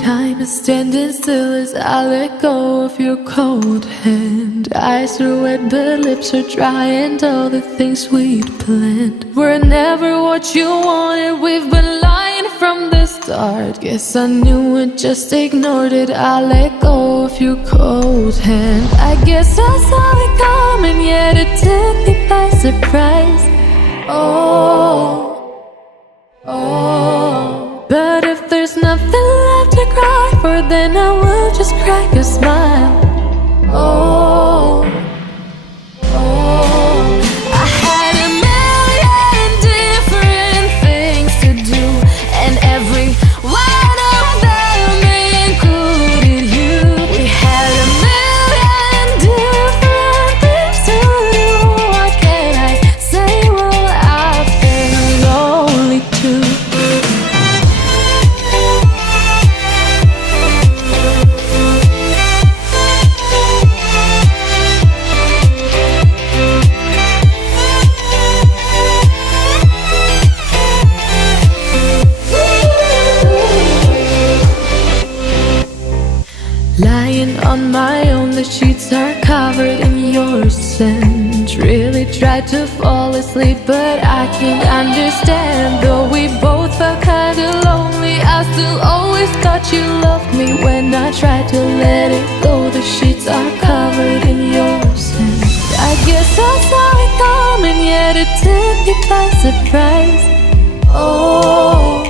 Time is standing still as I let go of your cold hand. Eyes are wet but lips are dry, and all the things we'd planned were never what you wanted. We've been lying from the start. Guess I knew it, just ignored it. I let go of your cold hand. I guess I saw it coming, yet it took me by surprise. Oh, oh. But if there's nothing left to cry for, then I will just crack a smile. Oh, oh. I had a million different things to do, and every one of them included you. We had a million different things to do. What can I say? Well, I've been lonely too. Lying on my own, the sheets are covered in your scent. Really tried to fall asleep, but I can't understand. Though we both felt kinda lonely, I still always thought you loved me. When I tried to let it go, the sheets are covered in your scent. I guess I saw it coming, yet it took me by surprise. Oh,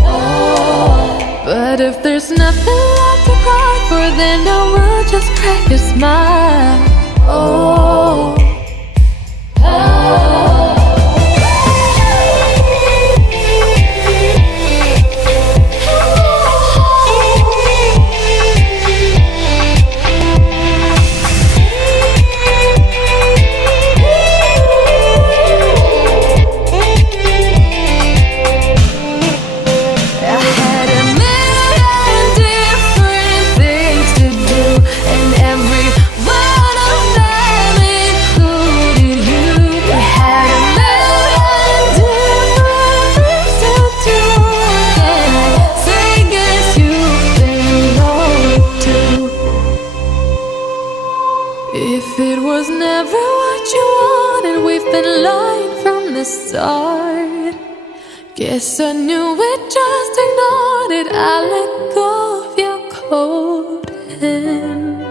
oh. But if there's nothing left to cry for, then I will just crack a smile. Oh, oh. If it was never what you wanted, we've been lying from the start. Guess I knew it, just ignored it. I let go of your cold hand.